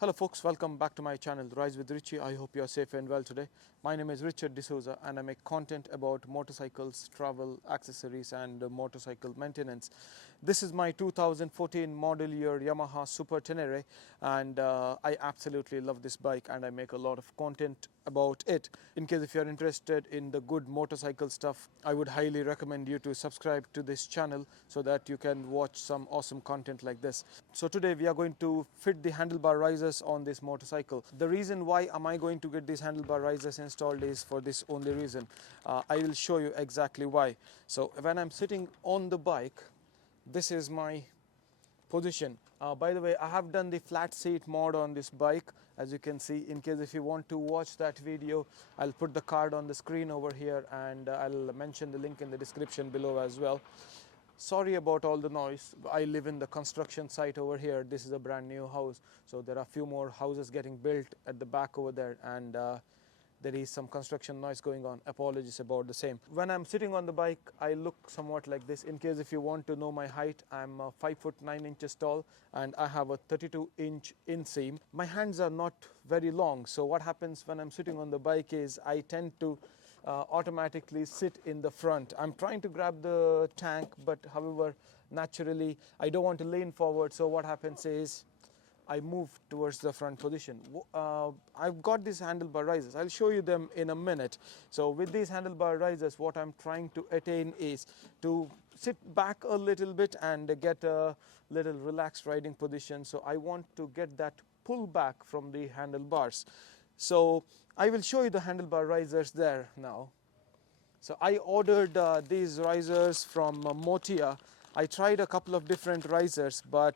Hello folks, welcome back to my channel Rise with Richie. I hope you are safe and well today. My name is Richard D'Souza and I make content about motorcycles, travel, accessories and motorcycle maintenance. This is my 2014 model year Yamaha Super Tenere and I absolutely love this bike and I make a lot of content about it. In case if you are interested in the good motorcycle stuff, I would highly recommend you to subscribe to this channel so that you can watch some awesome content like this. So today we are going to fit the handlebar risers on this motorcycle. The reason why am I going to get these handlebar risers installed is for this only reason. I will show you exactly why. So when I'm sitting on the bike, this is my position. By the way, I have done the flat seat mod on this bike, as you can see. In case if you want to watch that video, I'll put the card on the screen over here and I'll mention the link in the description below as well. Sorry about all the noise. I live in the construction site over here. This is a brand new house, so there are a few more houses getting built at the back over there, and there is some construction noise going on. Apologies about the same. When I'm sitting on the bike, I look somewhat like this. In case if you want to know my height, I'm 5 foot 9 inches tall and I have a 32-inch inseam. My hands are not very long, so what happens when I'm sitting on the bike is I tend to automatically sit in the front. I'm trying to grab the tank, but however, naturally, I don't want to lean forward, so what happens is I move towards the front position. I've got these handlebar risers. I'll show you them in a minute. So with these handlebar risers, what I'm trying to attain is to sit back a little bit and get a little relaxed riding position. So I want to get that pull back from the handlebars. So I will show you the handlebar risers there now. So I ordered these risers from Motia. I tried a couple of different risers, but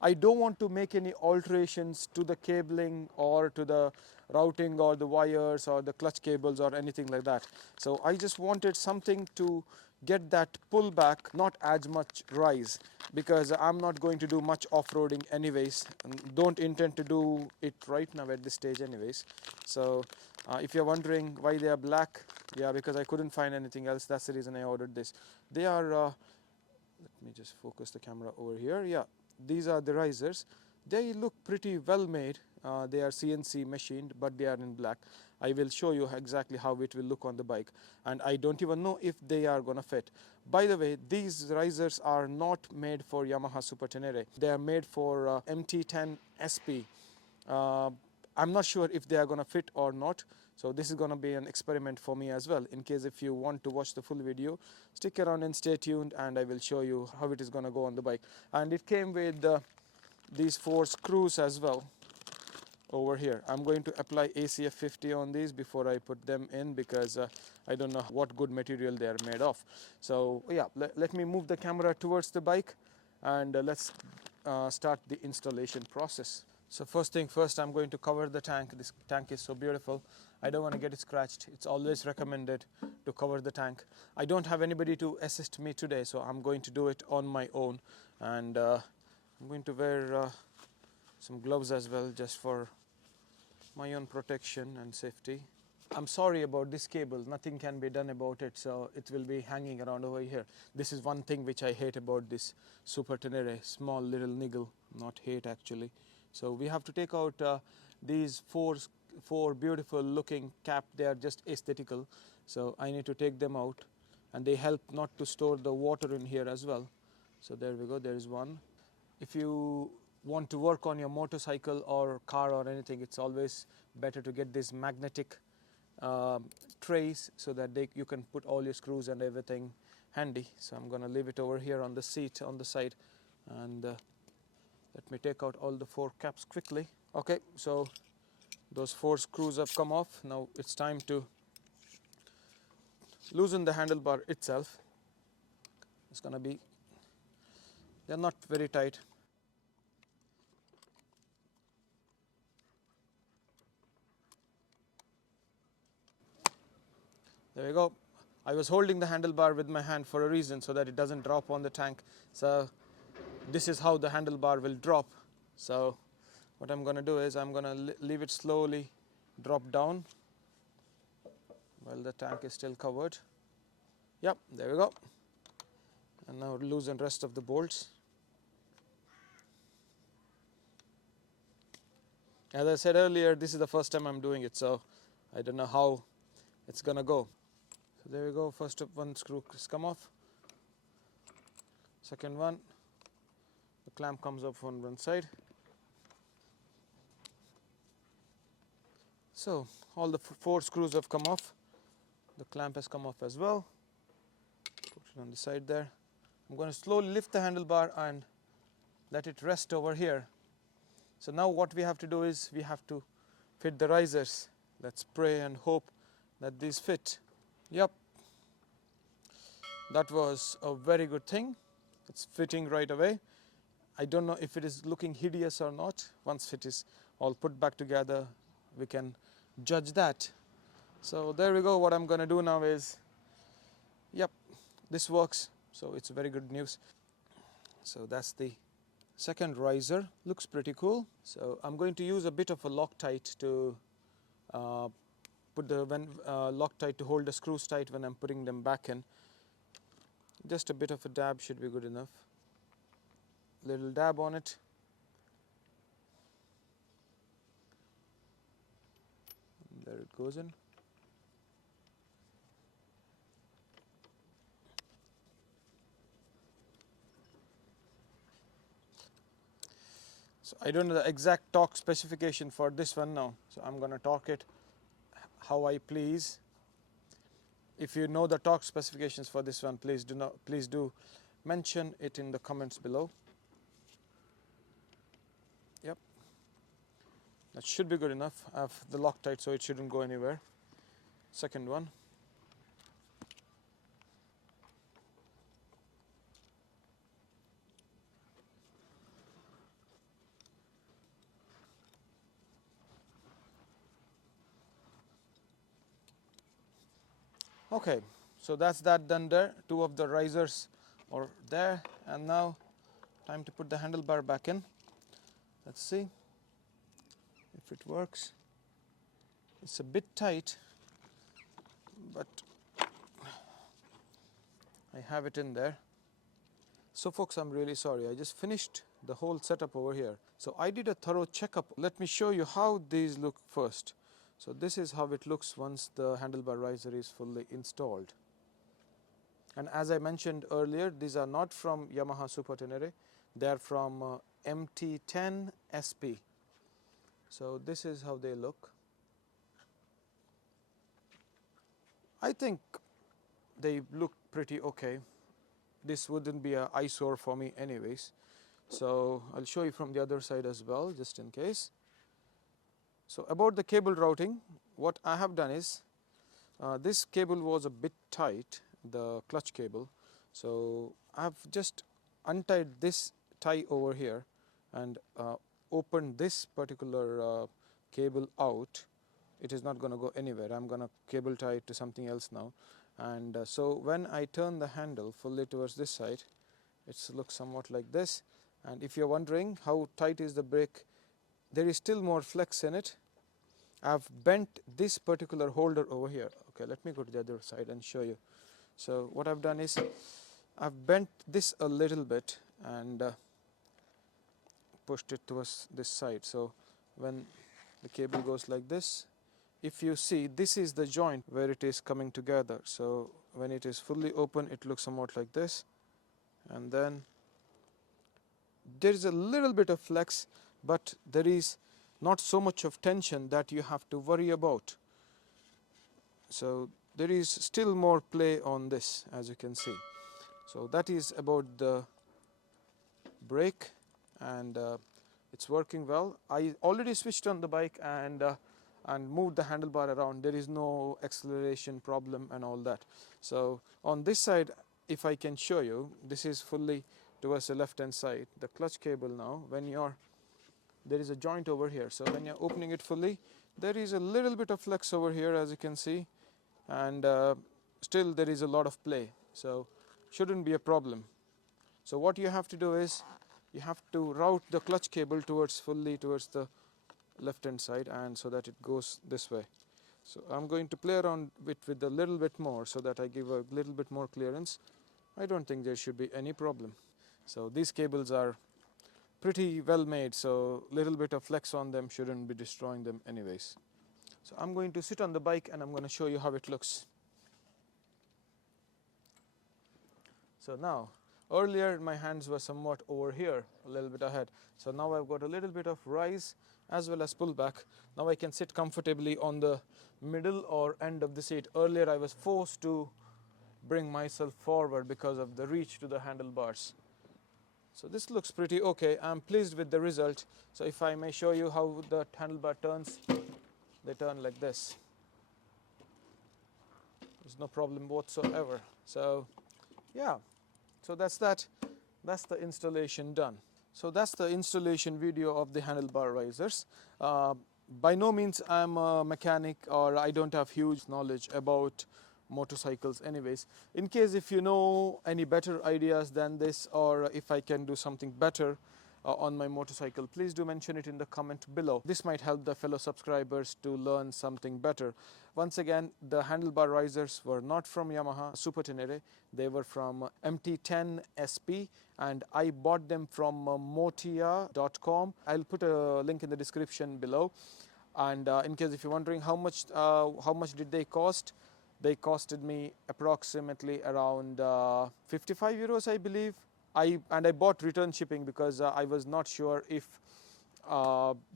I don't want to make any alterations to the cabling or to the routing or the wires or the clutch cables or anything like that. So I just wanted something to get that pull back, not as much rise, because I'm not going to do much off-roading anyways, and don't intend to do it right now at this stage anyways. So if you're wondering why they are black, yeah, because I couldn't find anything else. That's the reason I ordered this. They are let me just focus the camera over here. Yeah, these are the risers. They look pretty well made. They are CNC machined, but they are in black. I will show you exactly how it will look on the bike, and I don't even know if they are gonna fit. By the way, these risers are not made for Yamaha Super Tenere. They are made for MT10 SP. I'm not sure if they are gonna fit or not. So this is going to be an experiment for me as well. In case if you want to watch the full video, stick around and stay tuned and I will show you how it is going to go on the bike. And it came with these 4 screws as well over here. I'm going to apply ACF 50 on these before I put them in, because I don't know what good material they are made of. So yeah, let me move the camera towards the bike and let's start the installation process. So first thing first, I'm going to cover the tank. This tank is so beautiful. I don't want to get it scratched. It's always recommended to cover the tank. I don't have anybody to assist me today, so I'm going to do it on my own. And I'm going to wear some gloves as well, just for my own protection and safety. I'm sorry about this cable. Nothing can be done about it, so it will be hanging around over here. This is one thing which I hate about this Super Tenere. Small little niggle, not hate actually. So we have to take out these four beautiful looking cap. They are just aesthetical, so I need to take them out, and they help not to store the water in here as well. So there we go, there is one. If you want to work on your motorcycle or car or anything, it's always better to get these magnetic trays so that you can put all your screws and everything handy. So I'm going to leave it over here on the seat on the side, and let me take out all the 4 caps quickly. Okay, so those 4 screws have come off. Now it's time to loosen the handlebar itself. It's gonna be, they're not very tight. There you go. I was holding the handlebar with my hand for a reason, so that it doesn't drop on the tank. So this is how the handlebar will drop. So what I'm going to do is I'm going to leave it slowly drop down while the tank is still covered. Yep, there we go. And now loosen rest of the bolts. As I said earlier, this is the first time I'm doing it, so I don't know how it's gonna go. So there we go. First up, one screw has come off. Second one, the clamp comes up on one side. So all the 4 screws have come off. The clamp has come off as well. Put it on the side there. I'm going to slowly lift the handlebar and let it rest over here. So now what we have to do is we have to fit the risers. Let's pray and hope that these fit. Yep, that was a very good thing. It's fitting right away. I don't know if it is looking hideous or not. Once it is all put back together, we can judge that. So there we go. What I'm going to do now is, yep, this works. So it's very good news. So that's the second riser. Looks pretty cool. So I'm going to use a bit of a Loctite to put the Loctite to hold the screws tight when I'm putting them back in. Just a bit of a dab should be good enough. Little dab on it. And there it goes in. So I don't know the exact torque specification for this one now, so I'm going to torque it how I please. If you know the torque specifications for this one, please do mention it in the comments below. Yep, that should be good enough. I have the Loctite, so it shouldn't go anywhere. Second one. Okay, so that's that done there. 2 of the risers are there, and now time to put the handlebar back in. Let's see if it works. It's a bit tight, but I have it in there. So folks, I'm really sorry. I just finished the whole setup over here. So I did a thorough checkup. Let me show you how these look first. So this is how it looks once the handlebar riser is fully installed. And as I mentioned earlier, these are not from Yamaha Super Tenere. They are from MT10 SP. So this is how they look. I think they look pretty okay. This wouldn't be an eyesore for me anyways. So I'll show you from the other side as well, just in case. So about the cable routing, what I have done is, this cable was a bit tight, the clutch cable. So I have just untied this tie over here and opened this particular cable out. It is not going to go anywhere. I'm going to cable tie it to something else now. And so when I turn the handle fully towards this side, it looks somewhat like this. And if you're wondering how tight is the brake, there is still more flex in it. I've bent this particular holder over here. Okay, let me go to the other side and show you. So what I've done is I've bent this a little bit and pushed it towards this side. So when the cable goes like this, if you see, this is the joint where it is coming together. So when it is fully open, it looks somewhat like this. And then there is a little bit of flex, but there is not so much of tension that you have to worry about. So there is still more play on this, as you can see. So that is about the brake, and it's working well. I already switched on the bike and moved the handlebar around. There is no acceleration problem and all that. So on this side, if I can show you, this is fully towards the left hand side. The clutch cable now, there is a joint over here. So when you're opening it fully, there is a little bit of flex over here, as you can see, and still there is a lot of play. So shouldn't be a problem. So what you have to do is you have to route the clutch cable fully towards the left hand side, and so that it goes this way. So I'm going to play around with a little bit more so that I give a little bit more clearance. I don't think there should be any problem. So these cables are pretty well made, so little bit of flex on them shouldn't be destroying them anyways. So I'm going to sit on the bike and I'm going to show you how it looks. So now, earlier my hands were somewhat over here, a little bit ahead. So now I've got a little bit of rise as well as pull back. Now I can sit comfortably on the middle or end of the seat. Earlier I was forced to bring myself forward because of the reach to the handlebars. So this looks pretty okay. I'm pleased with the result. So if I may show you how the handlebar turns, they turn like this. There's no problem whatsoever. So yeah, so that's that. That's the installation done. So that's the installation video of the handlebar risers. By no means I'm a mechanic or I don't have huge knowledge about motorcycles anyways. In case if you know any better ideas than this, or if I can do something better on my motorcycle, please do mention it in the comment below. This might help the fellow subscribers to learn something better. Once again, the handlebar risers were not from Yamaha Super Tenere. They were from MT10 SP and I bought them from motia.com. I'll put a link in the description below. And in case if you're wondering how much did they cost, they costed me approximately around 55 euros, I believe. I bought return shipping because I was not sure if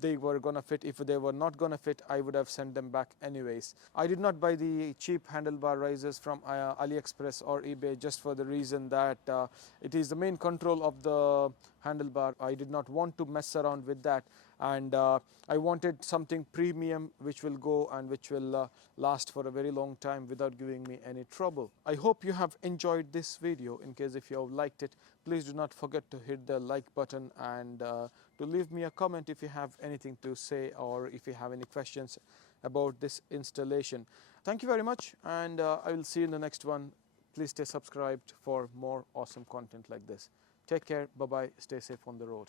they were gonna fit. If they were not gonna fit, I would have sent them back anyways. I did not buy the cheap handlebar risers from AliExpress or eBay just for the reason that it is the main control of the handlebar. I did not want to mess around with that, and I wanted something premium which will go and which will last for a very long time without giving me any trouble. I hope you have enjoyed this video. In case if you have liked it, please do not forget to hit the like button and to leave me a comment if you have anything to say or if you have any questions about this installation. Thank you very much, and I will see you in the next one. Please stay subscribed for more awesome content like this. Take care, bye bye, stay safe on the road.